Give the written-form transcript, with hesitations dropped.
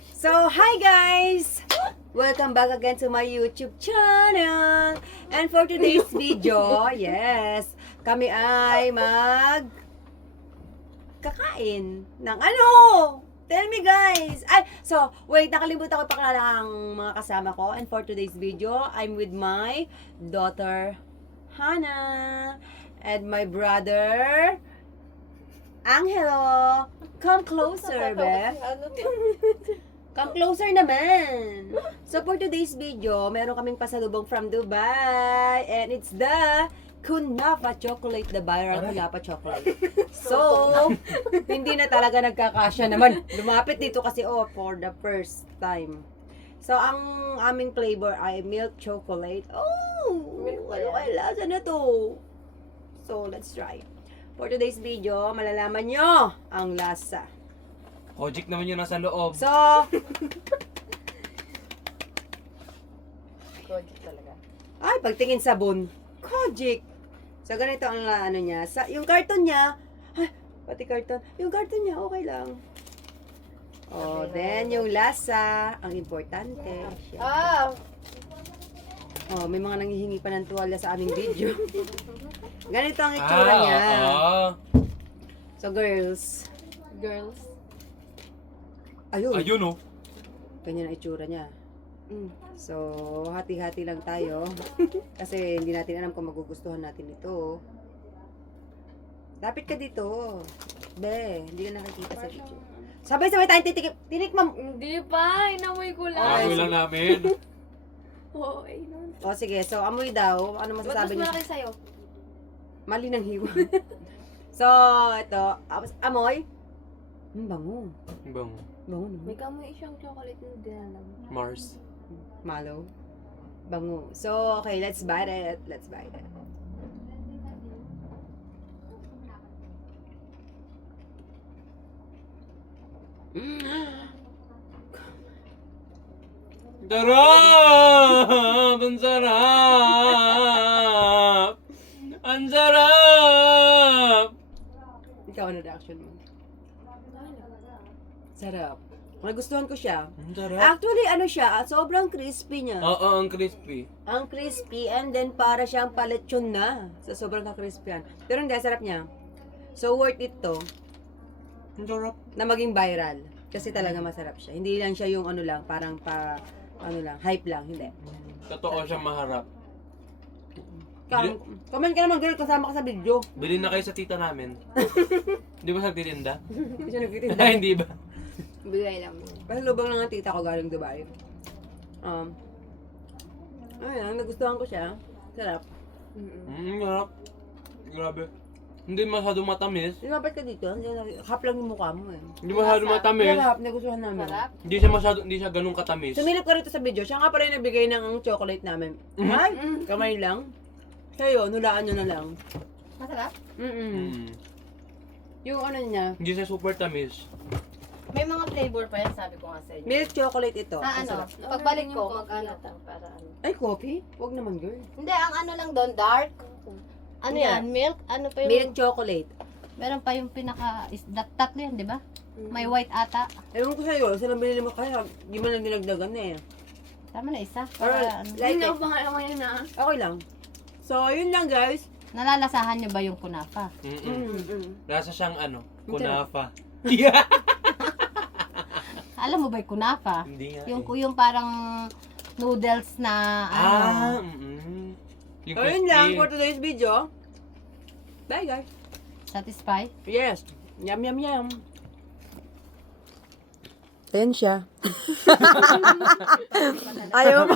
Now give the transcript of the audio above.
So, hi guys! Welcome back again to my YouTube channel. And for today's video, yes, kami ay kakain ng ano? Tell me guys! So, wait, nakalimutan ko ipakilala ang mga kasama ko. And for today's video, I'm with my daughter, Hannah, and my brother, Angelo. Come closer, be. Come closer naman. So, for today's video, meron kaming pasalubong from Dubai. And it's the Kunafa chocolate, the viral Kunafa chocolate. So, hindi na talaga nagkakasya naman. Lumapit dito kasi, for the first time. So, ang aming flavor ay milk chocolate. Oh! Ano kaya lasa na to? So, let's try. For today's video, malalaman nyo ang lasa. Kojic naman yung nasa loob. So, Kojic talaga. ay, pagtingin sabon. Kojic. So, ganito ang ano niya. Yung karton niya, pati karton. Yung karton niya, okay lang. Oh, then yung lasa, ang importante. Oh, may mga nanghihingi pa ng tuwalya sa aming video. Ganito ang itsura niya. So, girls. Ayun. Ayun oh. Ganyan ang itsura niya. So, hati-hati lang tayo. Kasi hindi natin alam kung magugustuhan natin ito. Lapit ka dito. Be, hindi ka nakikita sa video. Sabay-sabay tayong tinik, ma'am. Hindi pa, inamoy ko lang. Amoy lang namin. Oo, ay nun. O sige, so amoy daw. Ano Ba't mas masasabi niyo? malaki sa'yo? Mali ng hiwa. So, ito. Amoy. Bango. Bang. Bango May naman. kamoy siyang chocolate na din alam. Mars. Malo. Bango. So, okay, let's bite it. Let's bite it. Sarap! Ang sarap! Ang sarap! Ikaw, ano reaction mo? Sarap. Nagustuhan ko siya. Ang sarap. Actually, ano siya, sobrang crispy niya. Oo, ang crispy. Ang crispy and then para siyang paletsyon na. So, sobrang ka-crispy yan. Pero hindi, sarap niya. So, worth it to Ang sarap. na maging viral. Kasi talaga masarap siya. Hindi lang siya yung ano lang, parang hype lang. Hindi. Totoo siyang maharap. Comment ka naman, girl, kasama ka sa video. Bilhin na kayo sa tita namin. Di ba nagtitinda? Hindi siya nagtitinda. Ay, hindi ba? Bigay lang. Kasi lubang lang ang tita ko galing Dubai. Ayun, nagustuhan ko siya. Sarap. Sarap. Grabe. Hindi masyadong matamis. Lumapit ka dito. Hap lang yung mukha mo eh. Hindi masyadong matamis. Kaya hap, nagustuhan namin. Sarap. Hindi siya ganun katamis. Sumilip ka rito sa video. Siya nga pala yung nagbigay ng chocolate namin. Ay, kamay lang. Kayo, nulaan nyo na lang. Masarap? Yung ano niya, Hindi siya super tamis. May mga flavor pa yan, sabi ko nga sa inyo. milk chocolate ito. Sa Ang ano, sarap. pagbalik ko, mag-ano para ano. Ay, coffee? Huwag naman, girl. Hindi, ang ano lang doon, dark. Ano Hindi. yan? Milk? Ano pa yung... Milk chocolate. Meron pa yung pinaka... Tatlo yan, di ba? May white ata. Ewan ko sa'yo, saan ang binili mo kaya? Di mo lang dinagdagan na eh. Tama na isa. Alright, Para, ano. like it. pangalan mo yan na. Okay lang. So, yun lang guys. Nalalasahan niyo ba yung kunafa? Nasa siyang ano, Ang kunafa. Alam mo ba yung kunafa? Hindi nga Yung parang noodles na ano. Yung So, yun lang crispy. for today's video. Bye guys. Satisfy? Yes. Yum, yum, yum. Ayan siya. Ayaw mo.